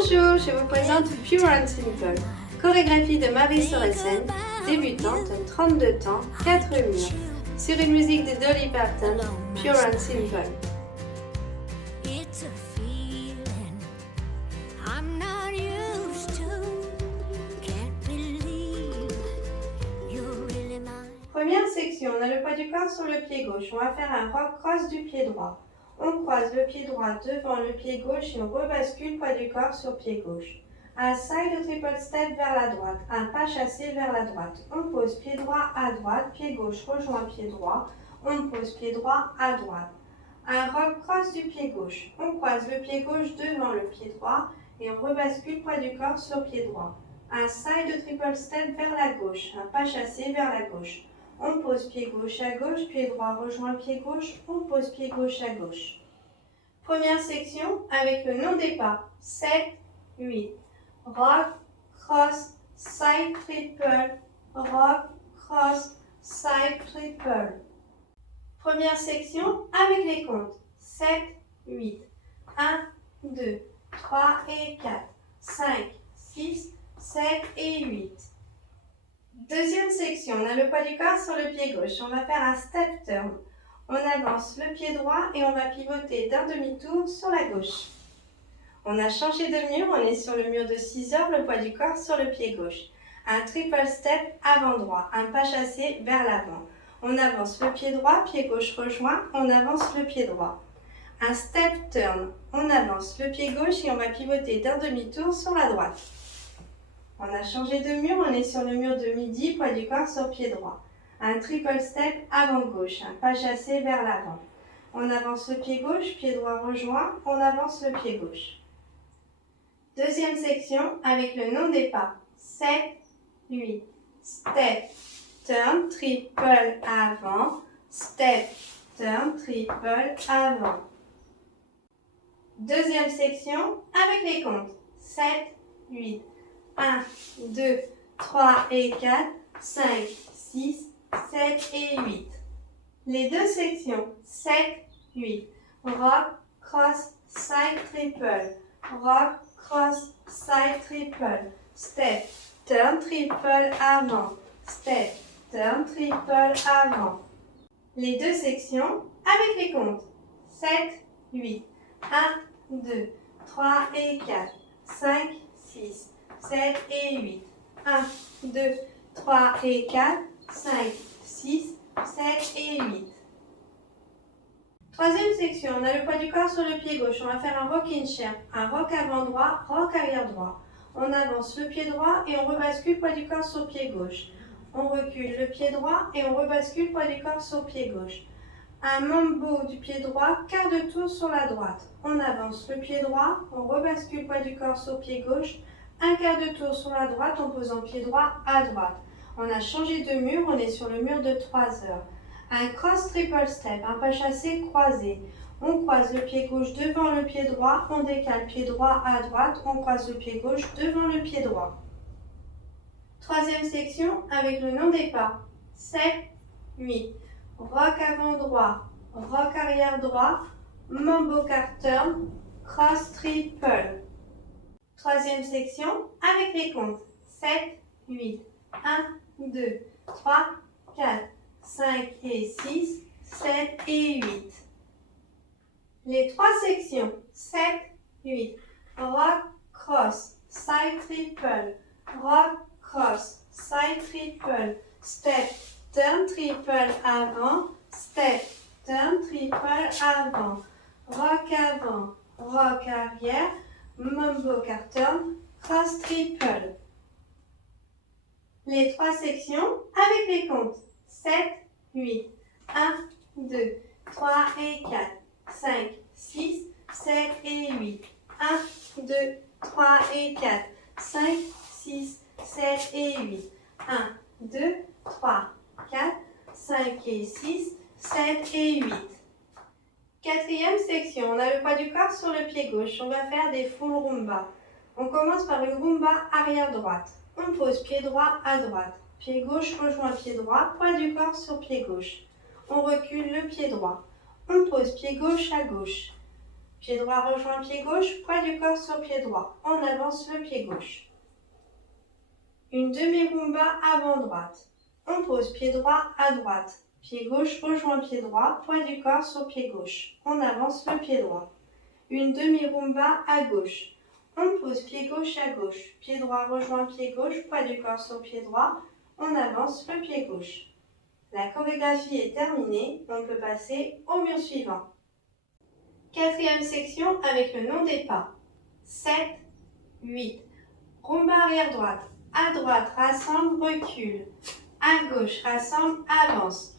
Bonjour, je vous présente Pure and Simple, chorégraphie de Marie Sorensen, débutante, 32 ans, 4 murs, sur une musique de Dolly Parton, Pure and Simple. Première section, on a le poids du corps sur le pied gauche. On va faire un rock cross du pied droit. On croise le pied droit devant le pied gauche et on rebascule poids du corps sur pied gauche. Un side triple step vers la droite, un pas chassé vers la droite. On pose pied droit à droite, pied gauche rejoint pied droit. On pose pied droit à droite. Un rock cross du pied gauche. On croise le pied gauche devant le pied droit et on rebascule poids du corps sur pied droit. Un side triple step vers la gauche, un pas chassé vers la gauche. On pose pied gauche à gauche, pied droit rejoint pied gauche, on pose pied gauche à gauche. Première section avec le nom des pas. 7, 8. Rock, cross, side triple. Rock, cross, side triple. Première section avec les comptes. 7, 8. 1, 2, 3 et 4. 5, 6, 7 et 8. Deuxième section, on a le poids du corps sur le pied gauche. On va faire un step turn. On avance le pied droit et on va pivoter d'un demi-tour sur la gauche. On a changé de mur, on est sur le mur de 6 heures, le poids du corps sur le pied gauche. Un triple step avant droit, un pas chassé vers l'avant. On avance le pied droit, pied gauche rejoint, on avance le pied droit. Un step turn, on avance le pied gauche et on va pivoter d'un demi-tour sur la droite. On a changé de mur, on est sur le mur de midi, poids du corps sur pied droit. Un triple step avant gauche, un pas chassé vers l'avant. On avance le pied gauche, pied droit rejoint, on avance le pied gauche. Deuxième section avec le nom des pas. 7, 8. Step, turn, triple avant. Step, turn, triple avant. Deuxième section avec les comptes. 7, 8. 1, 2, 3 et 4, 5, 6, 7 et 8. Les deux sections, 7, 8. Rock, cross, side triple. Rock, cross, side triple. Step, turn, triple avant. Step, turn, triple avant. Les deux sections avec les comptes. 7, 8. 1, 2, 3 et 4, 5, 6. 7 et 8. 1, 2, 3 et 4, 5, 6, 7 et 8. Troisième section, on a le poids du corps sur le pied gauche. On va faire un rocking chair, un rock avant droit, rock arrière droit. On avance le pied droit et on rebascule poids du corps sur pied gauche. On recule le pied droit et on rebascule poids du corps sur pied gauche. Un mambo du pied droit, quart de tour sur la droite. On avance le pied droit, on rebascule poids du corps sur pied gauche. Un quart de tour sur la droite en posant pied droit à droite. On a changé de mur, on est sur le mur de 3 heures. Un cross triple step, un pas chassé croisé. On croise le pied gauche devant le pied droit, on décale pied droit à droite, on croise le pied gauche devant le pied droit. Troisième section avec le nom des pas. 7, 8. Rock avant droit, rock arrière droit, mambo car turn, cross triple. Troisième section avec les comptes. 7, 8. 1, 2, 3, 4, 5 et 6, 7 et 8. Les trois sections. 7, 8. Rock, cross, side triple. Rock, cross, side triple. Step, turn, triple avant. Step, turn, triple avant. Rock avant, rock arrière. Mambo car turn, cross triple. Les trois sections avec les comptes. 7, 8. 1, 2, 3 et 4. 5, 6, 7 et 8. 1, 2, 3 et 4. 5, 6, 7 et 8. 1, 2, 3, 4, 5 et 6, 7 et 8. Quatrième section, on a le poids du corps sur le pied gauche. On va faire des full rumba. On commence par une rumba arrière droite. On pose pied droit à droite. Pied gauche rejoint pied droit, poids du corps sur pied gauche. On recule le pied droit. On pose pied gauche à gauche. Pied droit rejoint pied gauche, poids du corps sur pied droit. On avance le pied gauche. Une demi-rumba avant droite. On pose pied droit à droite. Pied gauche rejoint pied droit, poids du corps sur pied gauche. On avance le pied droit. Une demi-rumba à gauche. On pose pied gauche à gauche. Pied droit rejoint pied gauche, poids du corps sur pied droit. On avance le pied gauche. La chorégraphie est terminée. On peut passer au mur suivant. Quatrième section avec le nom des pas. 7, 8. Rumba arrière droite. À droite, rassemble, recule. À gauche, rassemble, avance.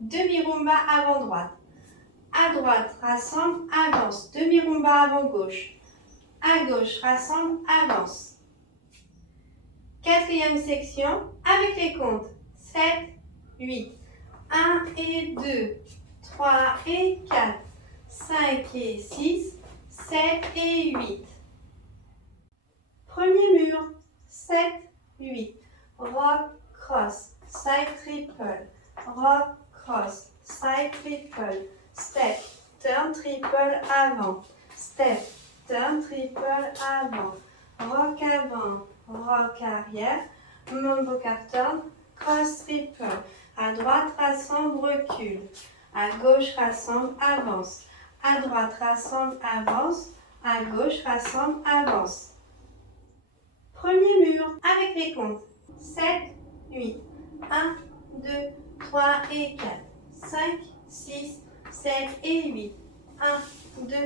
Demi-rumba avant droite. À droite, rassemble, avance. Demi-rumba avant gauche. À gauche, rassemble, avance. Quatrième section avec les comptes. 7, 8. 1 et 2. 3 et 4. 5 et 6. 7 et 8. Premier mur. 7, 8. Rock, cross. Side triple. Rock, cross. Side triple. Step. Turn triple avant. Step. Turn triple avant. Rock avant. Rock arrière. Mambo turn. Cross triple. À droite, rassemble, recule. À gauche, rassemble, avance. À droite, rassemble, avance. À gauche, rassemble, avance. Premier mur avec les comptes. 7, 8. 1, 2, 3 et 4. 5, 6, 7 et 8. 1, 2,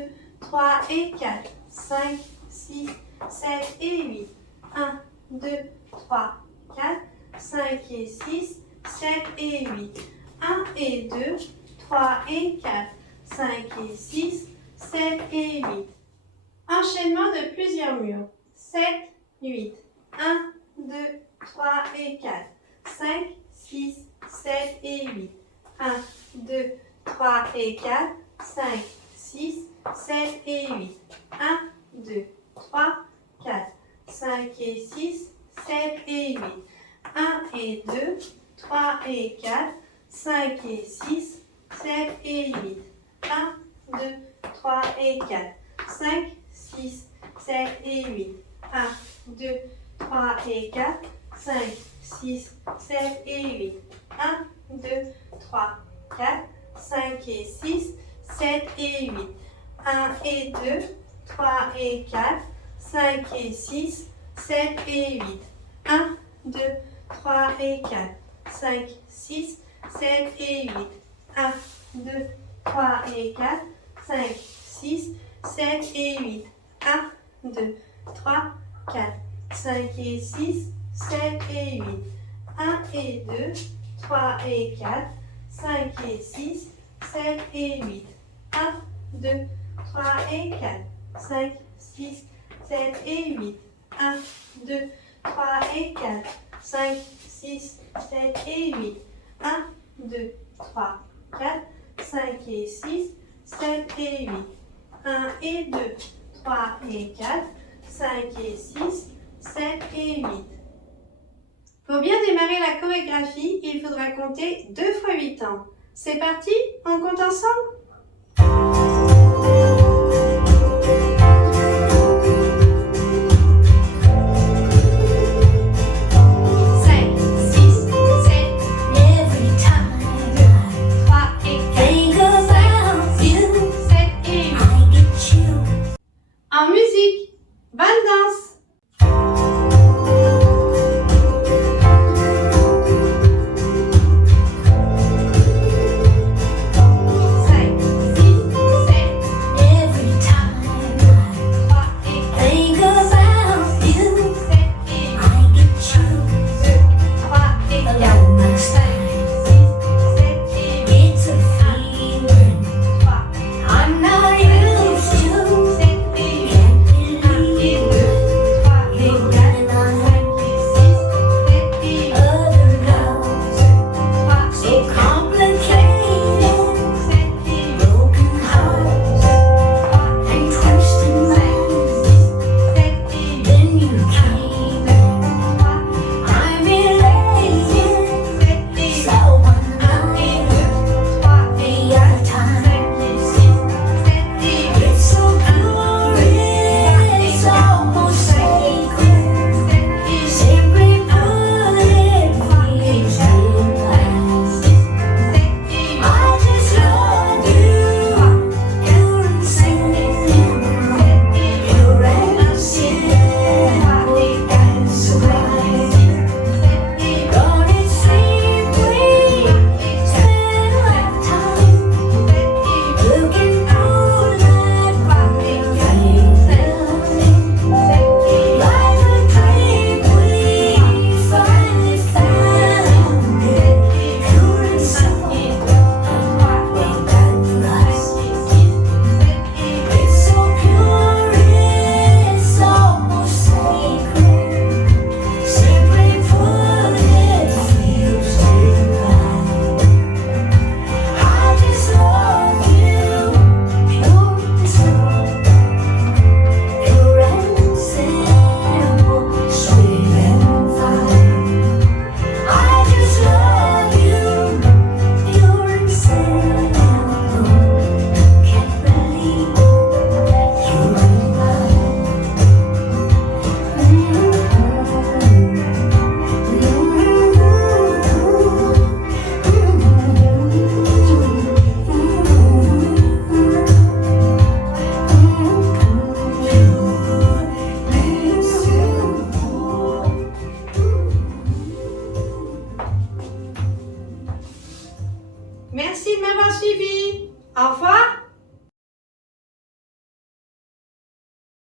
3 et 4. 5, 6, 7 et 8. 1, 2, 3, 4. 5 et 6, 7 et 8. 1 et 2, 3 et 4. 5 et 6, 7 et 8. Enchaînement de plusieurs murs. 7, 8. 1, 2, 3 et 4. 5, 6, 7 et 8. 1, 2, 3 et 4. 5, 6, 7 et 8. 1, 2, 3, 4. 5 et 6, 7 et 8. 1 et 2, 3 et 4. 5 et 6, 7 et 8. 1, 2, 3 et 4. 5, 6, 7 et 8. 1, 2, 3 et 4. 5, 6, 7 et 8. 1, 2, 3, 4. 5 et 6, 7 et 8. 1 et 2, 3 et 4. 5 et 6, 7 et 8. 1, 2, 3 et 4. 5, 6, 7 et 8. 1, 2, 3 et 4. 5, 6, 7 et 8. 1, 2, 3, 4. 5 et 6, 7 et 8. 1 et 2, 3 et 4. 5 et 6, 7 et 8. 1, 2, 3 et 4. 5, 6, 7 et 8. 1, 2, 3 et 4. 5, 6, 7 et 8. 1, 2, 3, 4. 5 et 6, 7 et 8. 1 et 2, 3 et 4. 5 et 6, 7 et 8. Pour bien démarrer la chorégraphie, il faudra compter 2 fois 8 ans. C'est parti, on compte ensemble?